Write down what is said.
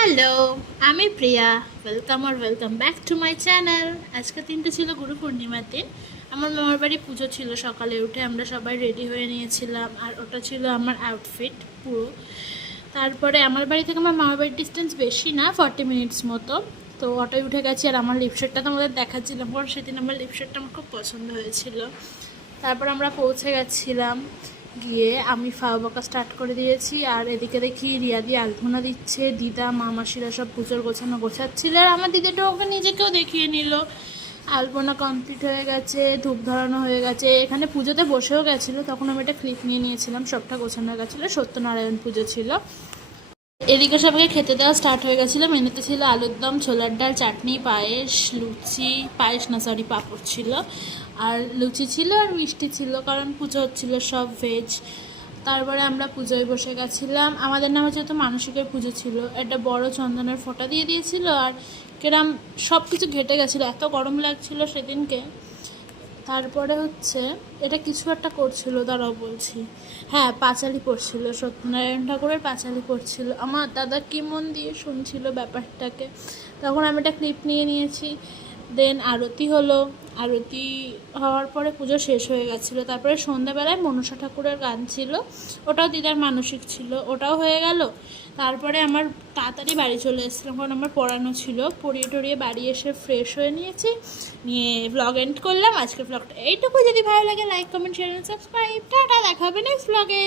Hello, আমি Priya. Welcome back to my channel. আজকে দিনটা ছিল গুরু পূর্ণিমার দিন। আমার মামার বাড়ি পুজো ছিল। সকালে উঠে আমরা সবাই রেডি হয়ে নিয়েছিলাম, আর ওটা ছিল আমার আউটফিট পুরো। তারপরে আমার বাড়ি থেকে আমার মামার বাড়ির ডিস্টেন্স বেশি না, 40 মিনিটস মতো। তো অটোয় উঠে গেছি, আর আমার লিপস্টিকটা তো আমাদের দেখাচ্ছিলাম, কারণ সেদিন আমার লিপস্টিকটা আমার খুব পছন্দ হয়েছিল। তারপর আমরা পৌঁছে গেছিলাম, গিয়ে আমি ফাও বকা স্টার্ট করে দিয়েছি। আর এদিকে দেখি রিয়াদি আলপনা দিচ্ছে, দিদা মামাসিরা সব পুজোর গোছাচ্ছিল, আর আমার দিদিটা ওকে নিজেকেও দেখিয়ে নিল। আলপনা কমপ্লিট হয়ে গেছে, ধূপ ধরানো হয়ে গেছে, এখানে পুজোতে বসেও গেছিলো, তখন আমি একটা ক্লিপ নিয়ে নিয়েছিলাম। সবটা গোছানো গেছিলো, সত্যনারায়ণ পুজো ছিল। এদিকে সবাইকে খেতে দেওয়া স্টার্ট হয়ে গেছিলো। মেনুতে ছিল আলুর দম, ছোলার ডাল, চাটনি, পায়েস, লুচি, পায়েস না সরি পাঁপড় ছিল, আর লুচি ছিল, আর মিষ্টি ছিল, কারণ পুজো হচ্ছিল সব ভেজ। তারপরে আমরা পুজোয় বসে গেছিলাম। আমাদের নামে যেহেতু মানসিকের পুজো ছিল, একটা বড় চন্দনের ফোঁটা দিয়ে দিয়েছিল, আর কেরাম সব কিছু ঘেটে গেছিলো, এত গরম লাগছিল সেদিনকে। তারপরে হচ্ছে এটা কিছু একটা করছিল, দাঁড়াও বলছি। হ্যাঁ, পাঁচালি পড়ছিল, সত্যনারায়ণ ঠাকুরের পাঁচালি পড়ছিল। আমার দাদা কি মন দিয়ে শুনছিল ব্যাপারটাকে। তখন আমি একটা ক্লিপ নিয়ে নিয়েছি। দেন আরতি হলো। আরতি হওয়ার পরে পুজো শেষ হয়ে গেছিলো। তারপরে সন্ধ্যাবেলায় মনসা ঠাকুরের গান ছিল, ওটাও দিদার মানসিক ছিল, ওটাও হয়ে গেল। তারপরে আমার তাড়াতাড়ি বাড়ি চলে এসেছিলাম, কারণ আমার পড়ানো ছিল। পড়িয়ে টড়িয়ে বাড়ি এসে ফ্রেশ হয়ে নিয়েছি, নিয়ে ব্লগ এন্ড করলাম। আজকের ব্লগটা এইটুকু। যদি ভালো লাগে like comment share subscribe. Tata, দেখা হবে নেক্সট ব্লগে।